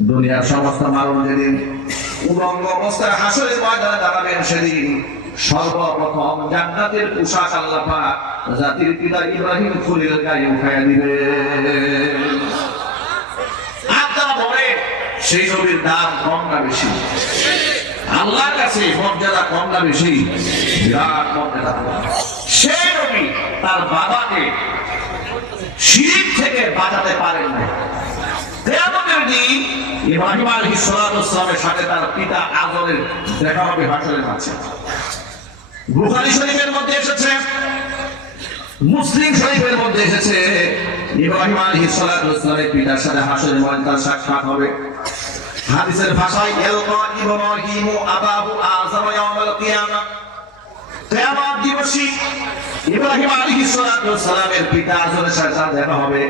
দুনিয়ার সমস্ত মানুষ যেদিন উলঙ্গ অবস্থায় হাসরের ময়দানে দাঁড়াবেন সেদিন। সর্বপ্রথম জান্নাতের পোশাক আল্লাহ জাতির পিতা ইব্রাহিম খলিল গায়ে আপনারা বলেন সেই নবীর দাম কম না বেশি। কাছে মর্যাদা কম না বেশি। বিরাট মর্যাদা সেই নবী তার বাবাকে শিরিক থেকে বাঁচাতে পারেন না ইব্রাহিম ওয়াসসালামের সাথে তার পিতা আজরের দেখা হবে, হাসরের মাঝে। বুখারি শরীফের মধ্যে এসেছে, মুসলিম শরীফের মধ্যে এসেছে। ইব্রাহিম আলাইহিস সালাতু পিতার সাথে হাসরের ময়দানে তার সাক্ষাৎ হবে। হাদিসের ভাষায় এলকা ইব্রাহিম আবাহু আযাম ইয়াউমাল কিয়ামা। কিয়ামত দিবসে, ইব্রাহিম আলাইহিস সালাতু পিতা হাসরের সাথে দেখা হবে।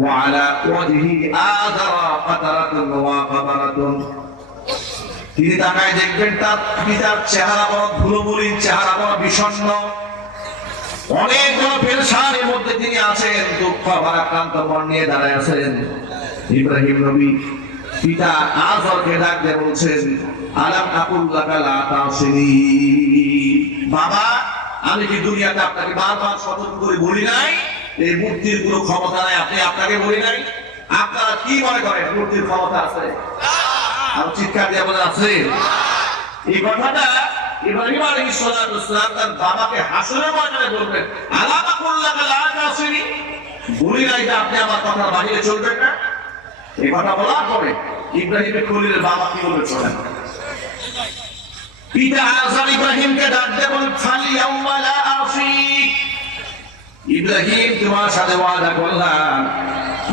ওয়া ওয়াজহি আযারা কাতারাতুন ওয়া কাতারাতুন তিনি তাকায় দেখবেন তার পিতার চেহারা বড় ধুলোবুলির চেহারা বড় বিষণ্ণ। অনেক বড় পেরেশানের মধ্যে তিনি আছেন। দুঃখ, ভারাক্রান্ত মন নিয়ে দাঁড়ায় আছেন। ইব্রাহিম নবী পিতা আজরকে ডাক দিয়ে বলছেন, আলাম আকুল্লাকা লা তাসিনি? বাবা, আমি কি দুনিয়াতে আপনাকে বারবার সতর্ক করে বলি নাই? এই মূর্তির কোনো ক্ষমতা নাই, আপনি আপনাকে বলি নাই? আপনারা কি মনে করেন মূর্তির ক্ষমতা আছে? চিৎকার দিয়ে বলে আছে। এই কথাটা ইব্রাহিম আলাইহিস সালাতু তার বাবাকে হাসরের ময়দানে বলবেন। আলামা কুল্লাকা লা তাসিনি। বলি নাই আপনি আমার কথার বাইরে চলবেন না। এই কথা বলার পরে ইব্রাহিমের খলিলের বাবা কি বলে চলেন পিতা আজর ইব্রাহিমকে ডাক দিয়ে বলেন, ফালি ইয়াউমা লা ইব্রাহিম তোমার সাথে ওয়াদা করলাম।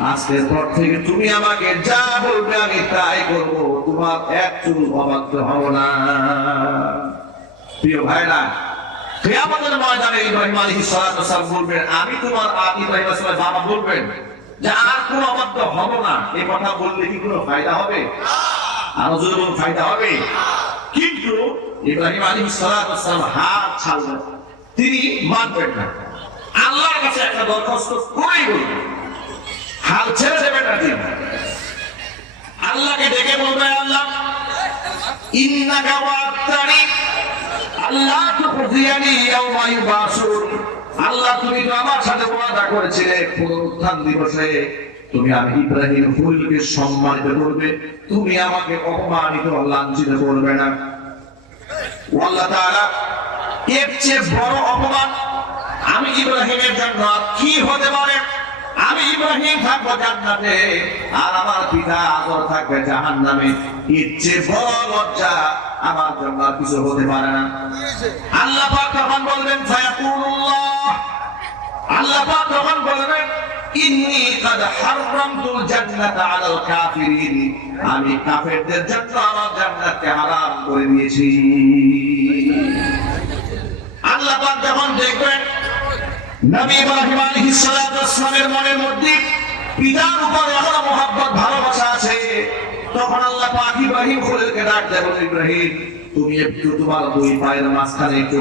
আজকের পর থেকে তুমি আমাকে যা বলবে আমি তাই করব। তোমার এক চুল অবাধ্য হব না। প্রিয় ভাইরা, কিয়ামতের ময়দানে ইব্রাহিম আলাইহিস সালাতু ওয়াসসালাম বলবেন, আমি তোমার আদি ইব্রাহিম আলাইহিস বাবা বলবেন। যে আর কোনো অবাধ্য হব না। এই কথা বললে কি কোনো ফায়দা হবে? আরও যদি কোনো ফায়দা হবে? কিন্তু ইব্রাহিম আলাইহিস সালাতু ওয়াসসালাম হাত ছাড়লেন। তিনি মানবেন না। আল্লাহর কাছে একটা দরখাস্ত করেই বলবেন হাল ছেড়ে দেবেন না তিনি। আল্লাহকে ডেকে বলবে, আল্লাহ, ইন্নাকা ওয়াত্তানি আল্লাহ তুখজিয়ানি ইয়াউমা ইউবাসুন। আল্লাহ, তুমি তো আমার সাথে ওয়াদা করেছিলে, পুনরুত্থান দিবসে। তুমি আমি ইব্রাহিম ফুলকে সম্মানিত করবে। তুমি আমাকে অপমানিত, লাঞ্ছিত করবে না। আল্লাহ তাআলা, এর চেয়ে বড় অপমান আমি ইব্রাহিমের জন্য কি হতে পারে? আমি ইব্রাহিম থাকব জান্নাতে, আর আমার পিতা আদর থাকবে জাহান্নামে। এর চেয়ে বড় আমার জন্য কিছু হতে পারে না। আল্লাহ পাক তখন বলবেন আল্লাহ পাক তখন বলবেন আমি কাফেরদের জন্য আমার জান্নাতকে হারাম করে দিয়েছি। আল্লাহ যখন দেখবেন নবী ইব্রাহিম আলাইহিস মনের মধ্যে পিতার উপর ভালোবাসা আছে। তখন আল্লাহ পাক ইব্রাহিম খলিলকে ডাক বলে, ইব্রাহিম, তুমি একটু তোমার দুই পায়ের মাঝখানে একটু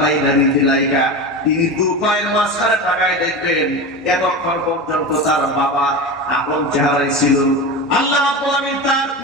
বাইনা রিজলাইকা। তিনি দু পায়ের মাঝখানে দেখবেন, এতক্ষণ পর্যন্ত তার বাবা আপন ছিল। আল্লাহ তার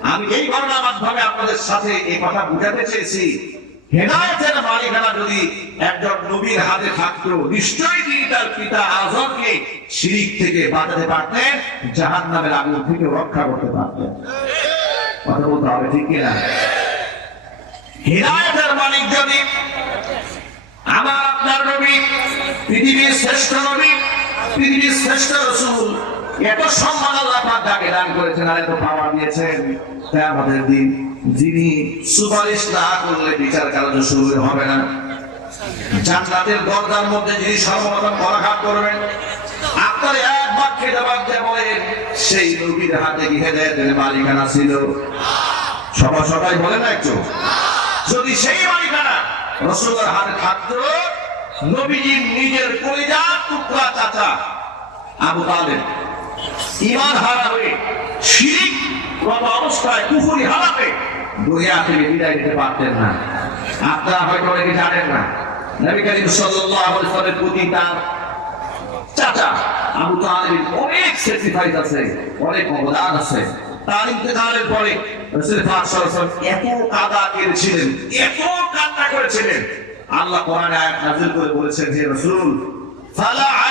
আমি এই ঘটনার মাধ্যমে আপনাদের সাথে এই কথা বুঝাতে চেয়েছি। হেদায়েতের মালিকানা যদি একজন নবীর হাতে থাকতো, নিশ্চয়ই তিনি তার পিতা আজমকে শিরিক থেকে বাঁচাতে পারতেন, জাহান্নামের আগুন থেকে রক্ষা করতে পারতেন। কথা বলতে হবে ঠিক কিনা? হিদায়তের মালিক যদি আমার আপনার নবী, পৃথিবীর শ্রেষ্ঠ নবী, পৃথিবীর শ্রেষ্ঠ রসুল এত সম্মান আল্লাহ পাক যাকে দান করেছেন আর এত পাওয়ার দিয়েছেন। আমাদের দিন, যিনি সুপারিশ না করলে বিচার কার্য শুরু হবে না। জান্নাতের দরজার মধ্যে যিনি সর্বপ্রথম করাঘাত করবেন, আপনার এক বাক্যে জবাব দিয়ে বলেন, সেই নবীর হাতে হেদায়েতের মালিকানা ছিল। সবাই সবাই বলেন না একটু। যদি সেই মালিকানা রসুলের হাতে থাকতো, নবীজির নিজের কলিজার টুকরা চাচা আবু তালেব ইমান শিরিক অবস্থায় দুনিয়া থেকে বিদায় নিতে পারতেন না। আপনারা হয়তো অনেকে জানেন না, নবী প্রতি তার চাচা আবু অনেক স্যাক্রিফাইস আছে, অনেক অবদান আছে। তার ইন্তেকালের পরে এত কাদা কেড়েছিলেন, এত কান্না করেছিলেন। আল্লাহ কোরআনে আয়াত করে বলেছেন রাসূল ফালাআল্লাকা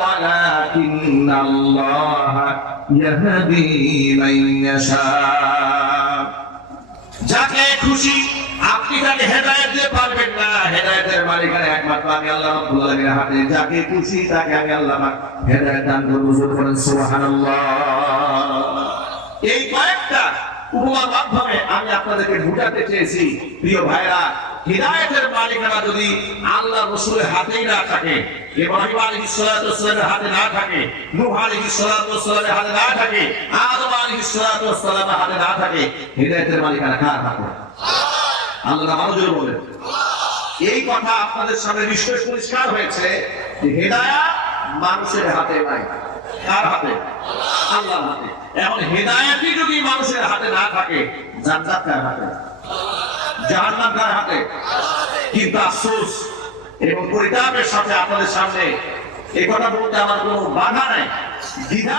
ওয়ালাকিন আল্লাহ ইয়াহদি মান ইয়াশা যাকে খুশি আপনি তাকে হেদায়েত দিতে পারবেন না। হেদায়েতের মালিকানা একমাত্র আমি আল্লাহ রাব্বুল আলামিনের হাতে। যাকে খুশি তাকে আমি আল্লাহ পাক হেদায়েত দান করব। সুবহানাল্লাহ। এই কয়েকটা উপমার মাধ্যমে আমি আপনাদেরকে বুঝাতে চেয়েছি, প্রিয় ভাইরা হিদায়তের মালিকানা যদি আল্লাহ রসুলের হাতেই না থাকে, ইব্রাহিম আলাইহিস সালাতু হাতে না থাকে, নূহ আলাইহিস সালাতু হাতে না থাকে, আদম আলাইহিস সালাতু হাতে না থাকে, হিদায়তের মালিকানা কার হাতে? আল্লাহ মানুষের বলেন। এই কথা আপনাদের সামনে নিশ্চয় পরিষ্কার হয়েছে যে হেদায়াত মানুষের হাতে নাই। কার হাতে, আল্লাহর হাতে। এখন হেদায়তই যদি মানুষের হাতে না থাকে, জান্নাত কার হাতে? জাহান্নাম কার হাতে? কিন্তু আফসোস এবং পরিতাপের সাথে আপনাদের সামনে এ কথা বলতে আমার কোনো বাধা নাই, দ্বিধা